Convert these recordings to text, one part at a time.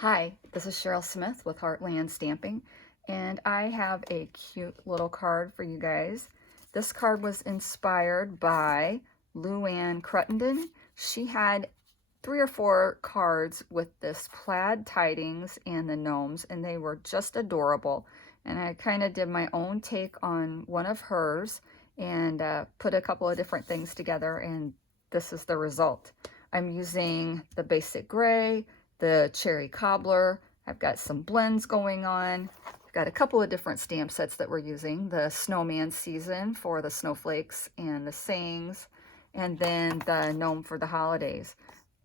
Hi, this is Cheryl Smith with Heartland Stamping, and I have a cute little card for you guys. This card was inspired by Luann Cruttenden. She had 3 or 4 cards with this plaid tidings and the gnomes, and they were just adorable. And I kind of did my own take on one of hers and put a couple of different things together, and this is the result. I'm using the basic gray, the cherry cobbler. I've got some blends going on. I've got a couple of different stamp sets that we're using. The snowman season for the snowflakes and the sayings, and then the gnome for the holidays.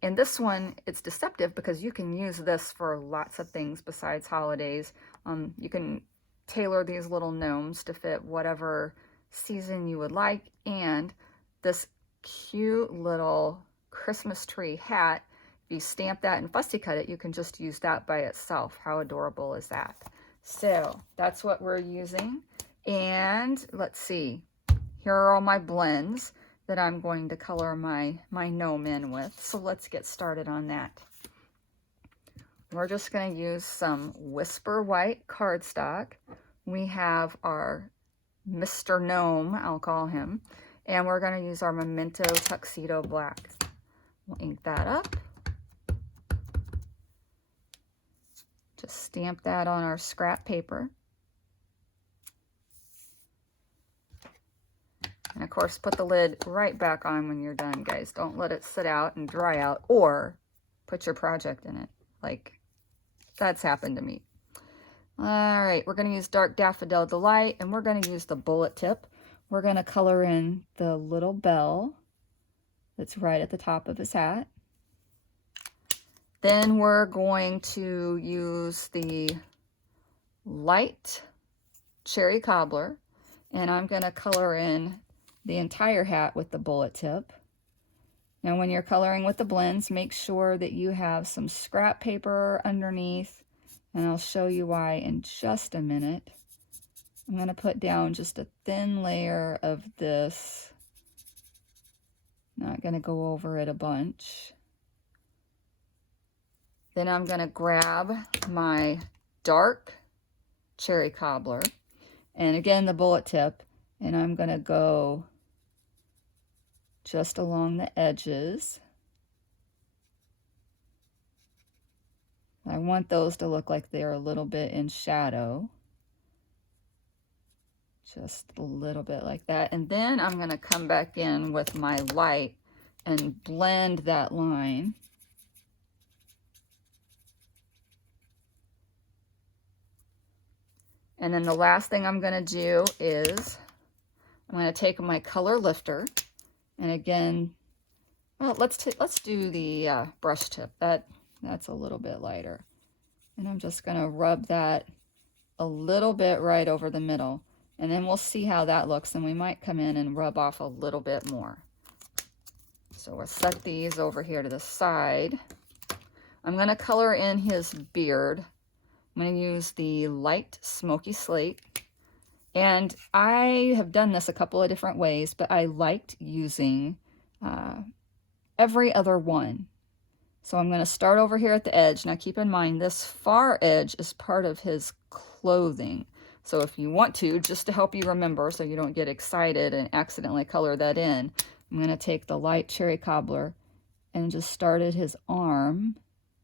And this one, it's deceptive because you can use this for lots of things besides holidays. You can tailor these little gnomes to fit whatever season you would like. And this cute little Christmas tree hat, if you stamp that and fussy cut it, you can just use that by itself. How adorable is that? So that's what we're using. And let's see, here are all my blends that I'm going to color my gnome in with. So let's get started on that. We're just going to use some Whisper White cardstock. We have our Mr. Gnome, I'll call him, and we're going to use our Memento Tuxedo Black. We'll ink that up. Just stamp that on our scrap paper. And of course, put the lid right back on when you're done, guys. Don't let it sit out and dry out, or put your project in it. Like, that's happened to me. All right, we're going to use Dark Daffodil Delight, and we're going to use the bullet tip. We're going to color in the little bell that's right at the top of his hat. Then we're going to use the light cherry cobbler, and I'm going to color in the entire hat with the bullet tip. Now when you're coloring with the blends, make sure that you have some scrap paper underneath, and I'll show you why in just a minute. I'm going to put down just a thin layer of this. Not going to go over it a bunch. Then I'm going to grab my dark cherry cobbler, and again the bullet tip, and I'm going to go just along the edges. I want those to look like they're a little bit in shadow. Just a little bit like that. And then I'm going to come back in with my light and blend that line. And then the last thing I'm going to do is I'm going to take my color lifter, and again, well, let's do the brush tip. That's a little bit lighter. And I'm just going to rub that a little bit right over the middle. And then we'll see how that looks, and we might come in and rub off a little bit more. So we'll set these over here to the side. I'm going to color in his beard. I'm going to use the light smoky slate. And I have done this a couple of different ways, but I liked using every other one. So I'm going to start over here at the edge. Now keep in mind, this far edge is part of his clothing. So if you want to, just to help you remember so you don't get excited and accidentally color that in, I'm going to take the light cherry cobbler and just start at his arm,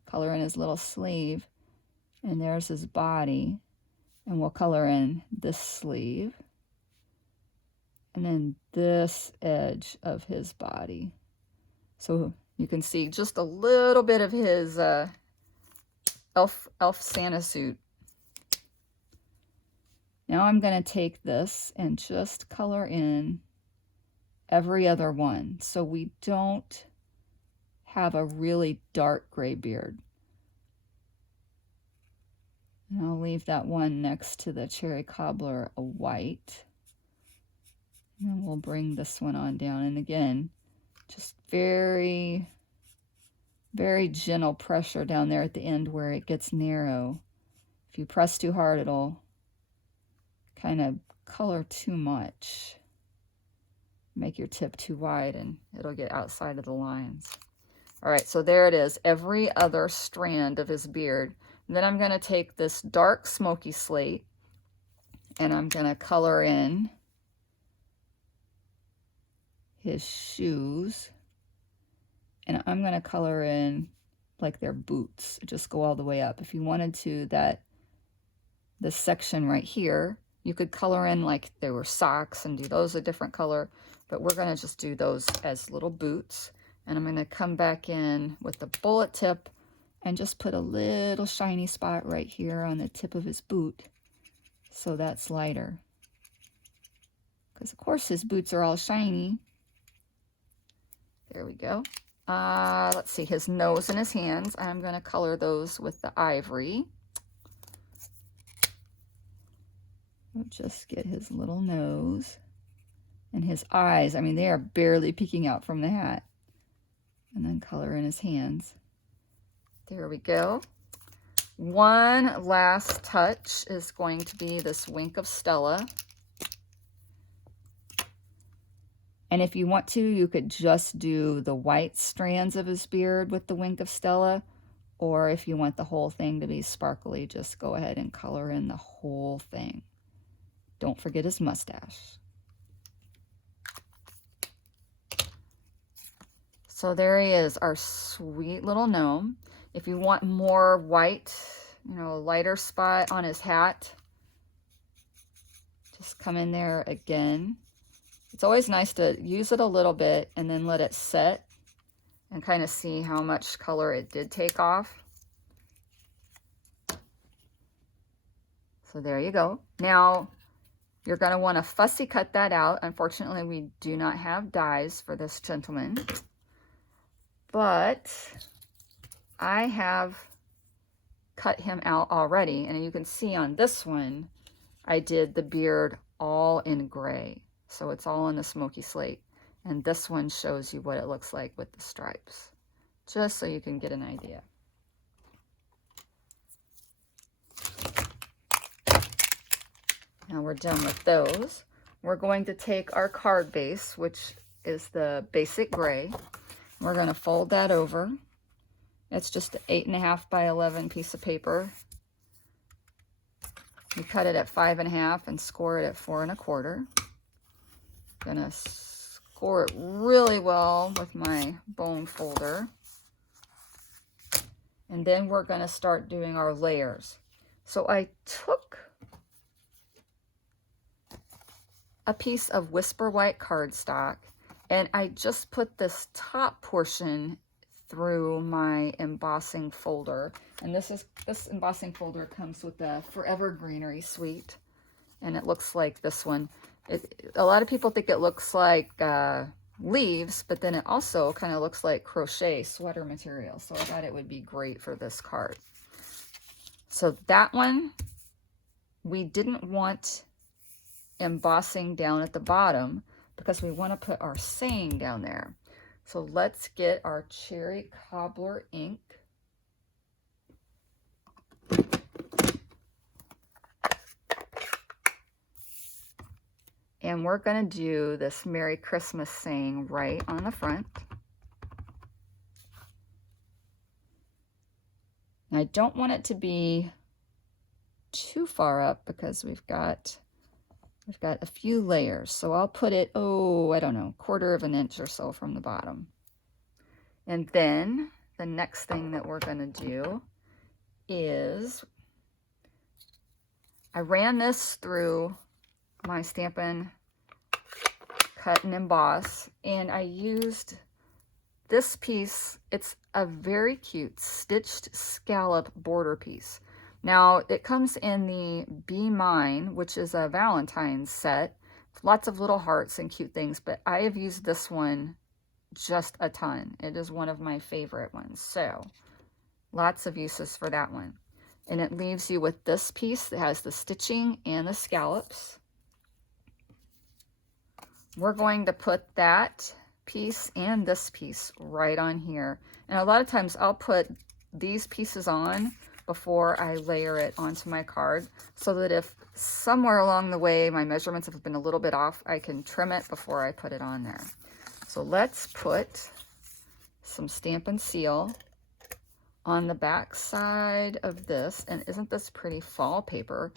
color in his little sleeve, and there's his body. And we'll color in this sleeve, and then this edge of his body. So you can see just a little bit of his elf Santa suit. Now I'm going to take this and just color in every other one, so we don't have a really dark gray beard. And I'll leave that one next to the cherry cobbler a white. And then we'll bring this one on down. And again, just very, very gentle pressure down there at the end where it gets narrow. If you press too hard, it'll kind of color too much. Make your tip too wide and it'll get outside of the lines. All right, so there it is, every other strand of his beard. And then I'm going to take this dark smoky slate and I'm going to color in his shoes. And I'm going to color in like their boots, just go all the way up. If you wanted to, this section right here, you could color in like they were socks and do those a different color, but we're going to just do those as little boots. And I'm going to come back in with the bullet tip and just put a little shiny spot right here on the tip of his boot, so that's lighter. Because of course his boots are all shiny. There we go. Let's see, his nose and his hands. I'm going to color those with the ivory. We'll just get his little nose and his eyes. I mean, they are barely peeking out from the hat. And then color in his hands. There we go. One last touch is going to be this wink of Stella. And if you want to, you could just do the white strands of his beard with the wink of Stella. Or if you want the whole thing to be sparkly, just go ahead and color in the whole thing. Don't forget his mustache. So there he is, our sweet little gnome. If you want more white, lighter spot on his hat, just come in there again. It's always nice to use it a little bit and then let it set and kind of see how much color it did take off. So there you go. Now, you're going to want to fussy cut that out. Unfortunately, we do not have dies for this gentleman. But I have cut him out already. And you can see on this one, I did the beard all in gray. So it's all in the smoky slate. And this one shows you what it looks like with the stripes, just so you can get an idea. Now we're done with those. We're going to take our card base, which is the basic gray. We're going to fold that over. It's just an 8.5 by 11 piece of paper. You cut it at 5.5 and score it at 4 1/4. Gonna score it really well with my bone folder. And then we're gonna start doing our layers. So I took a piece of Whisper White cardstock and I just put this top portion through my embossing folder. And this embossing folder comes with the Forever Greenery suite. And it looks like this one. A lot of people think it looks like leaves, but then it also kind of looks like crochet sweater material. So I thought it would be great for this card. So that one, we didn't want embossing down at the bottom because we want to put our saying down there. So let's get our cherry cobbler ink. And we're going to do this Merry Christmas saying right on the front. And I don't want it to be too far up because we've got a few layers. So I'll put it, I don't know, 1/4 of an inch or so from the bottom. And then the next thing that we're going to do is I ran this through my Stampin' Cut and Emboss, and I used this piece. It's a very cute stitched scallop border piece. Now it comes in the Be Mine, which is a Valentine's set, lots of little hearts and cute things, but I have used this one just a ton. It is one of my favorite ones, so lots of uses for that one. And it leaves you with this piece that has the stitching and the scallops. We're going to put that piece and this piece right on here. And a lot of times I'll put these pieces on before I layer it onto my card, so that if somewhere along the way my measurements have been a little bit off, I can trim it before I put it on there. So let's put some Stampin' Seal on the back side of this. And isn't this pretty fall paper?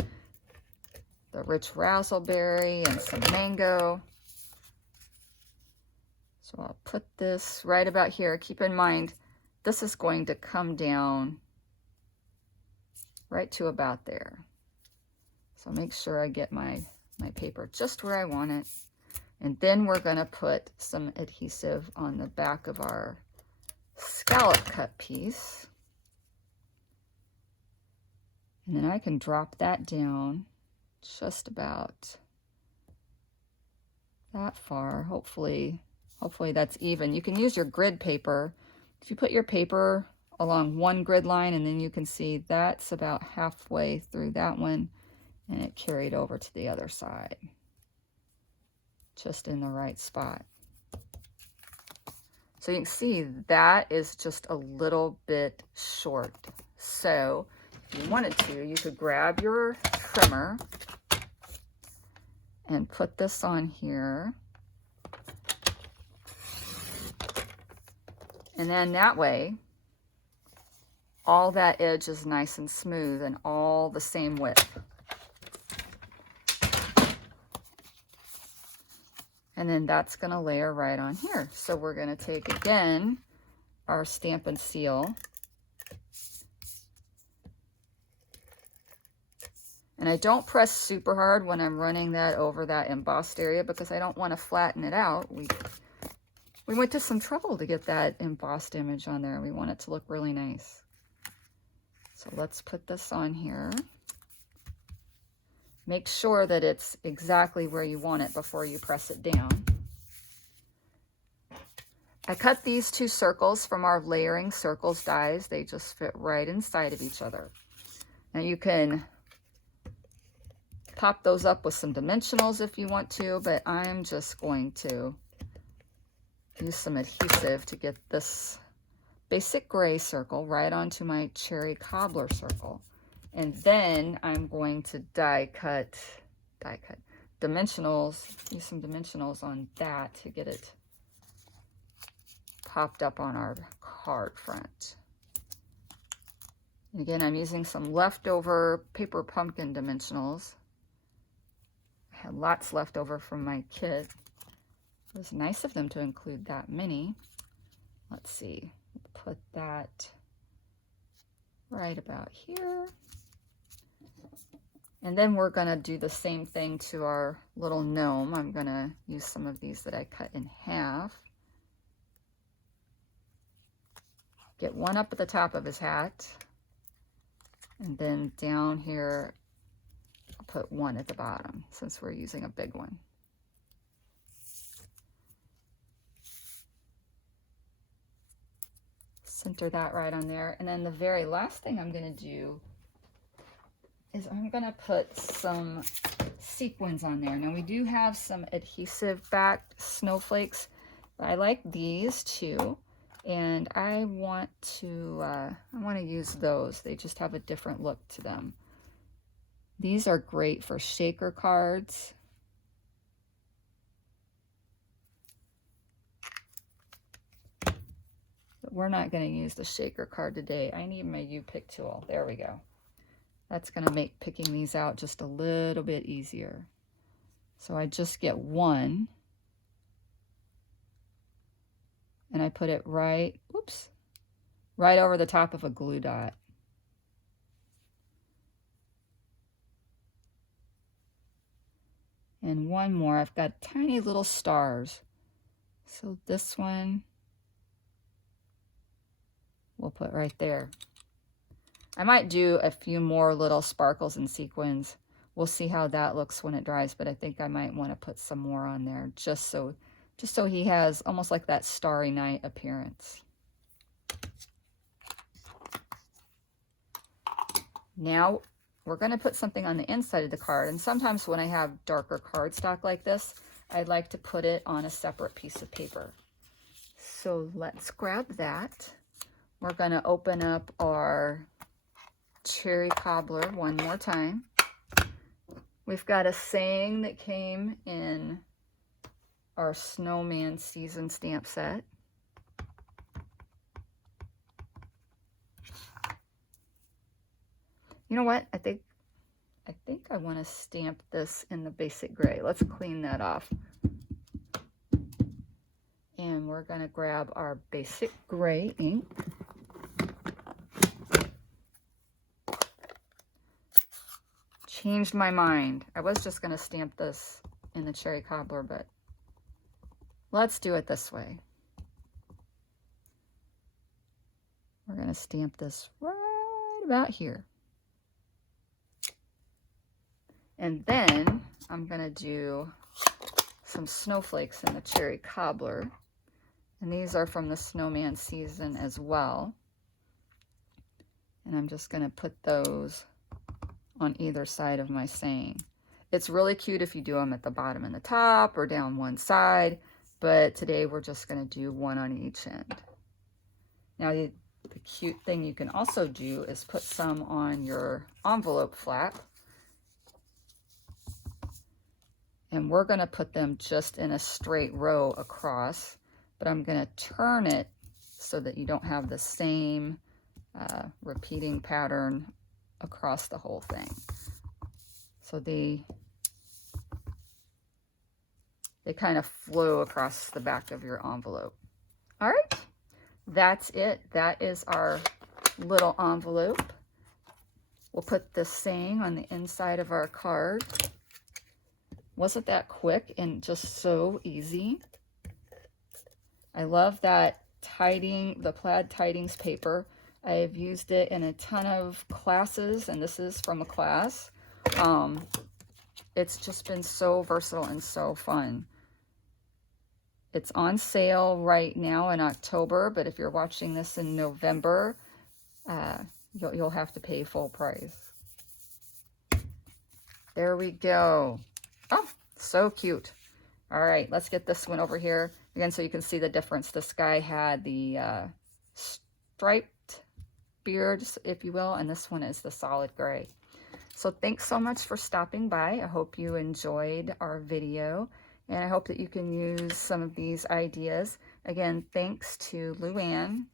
The rich raspberry and some mango. So I'll put this right about here. Keep in mind, this is going to come down right to about there. So make sure I get my paper just where I want it. And then we're going to put some adhesive on the back of our scallop cut piece. And then I can drop that down just about that far. Hopefully that's even. You can use your grid paper. If you put your paper along one grid line, and then you can see that's about halfway through that one, and it carried over to the other side, just in the right spot. So you can see that is just a little bit short. So if you wanted to, you could grab your trimmer and put this on here. And then that way, all that edge is nice and smooth and all the same width. And then that's going to layer right on here. So we're going to take, again, our Stampin' Seal. And I don't press super hard when I'm running that over that embossed area because I don't want to flatten it out. We went to some trouble to get that embossed image on there. We want it to look really nice. So let's put this on here. Make sure that it's exactly where you want it before you press it down. I cut these two circles from our layering circles dies. They just fit right inside of each other. Now you can pop those up with some dimensionals if you want to, but I'm just going to use some adhesive to get this basic gray circle right onto my cherry cobbler circle. And then I'm going to die cut dimensionals, use some dimensionals on that to get it popped up on our card front. And again, I'm using some leftover paper pumpkin dimensionals. I had lots left over from my kit. It was nice of them to include that many. Let's see, put that right about here. And then we're going to do the same thing to our little gnome. I'm going to use some of these that I cut in half. Get one up at the top of his hat. And then down here, I'll put one at the bottom since we're using a big one. Center that right on there. And then the very last thing I'm going to do is I'm going to put some sequins on there. Now we do have some adhesive backed snowflakes, but I like these too. And I want to use those. They just have a different look to them. These are great for shaker cards. But we're not going to use the shaker card today. I need my U-pick tool. There we go. That's going to make picking these out just a little bit easier. So I just get one. And I put it right over the top of a glue dot. And one more, I've got tiny little stars. So this one we'll put right there. I might do a few more little sparkles and sequins. We'll see how that looks when it dries, but I think I might want to put some more on there just so he has almost like that Starry Night appearance. Now we're going to put something on the inside of the card, and sometimes when I have darker cardstock like this, I'd like to put it on a separate piece of paper. So let's grab that. We're going to open up our cherry cobbler one more time. We've got a saying that came in our snowman season stamp set. You know what? I think I want to stamp this in the basic gray. Let's clean that off. And we're going to grab our basic gray ink. Changed my mind. I was just going to stamp this in the cherry cobbler, but let's do it this way. We're going to stamp this right about here. And then I'm going to do some snowflakes in the cherry cobbler. And these are from the snowman season as well. And I'm just going to put those on either side of my saying. It's really cute if you do them at the bottom and the top or down one side, but today we're just going to do one on each end. Now the cute thing you can also do is put some on your envelope flap. And we're going to put them just in a straight row across, but I'm going to turn it so that you don't have the same repeating pattern across the whole thing. So they kind of flow across the back of your envelope. All right, that's it. That is our little envelope. We'll put this saying on the inside of our card. Wasn't that quick and just so easy? I love that the plaid tidings paper. I've used it in a ton of classes, and this is from a class. It's just been so versatile and so fun. It's on sale right now in October, but if you're watching this in November, you'll have to pay full price. There we go. Oh, so cute. All right, let's get this one over here. Again, so you can see the difference. This guy had the striped beards, if you will, and this one is the solid gray. So thanks so much for stopping by. I hope you enjoyed our video, and I hope that you can use some of these ideas. Again, thanks to Luann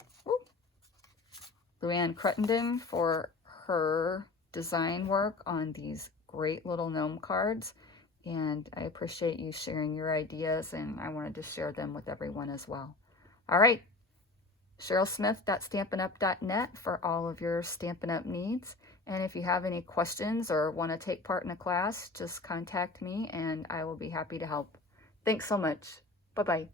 Cruttenden for her design work on these great little gnome cards. And I appreciate you sharing your ideas, and I wanted to share them with everyone as well. All right, CherylSmith.Stampin'Up.net for all of your Stampin' Up! Needs. And if you have any questions or want to take part in a class, just contact me and I will be happy to help. Thanks so much. Bye-bye.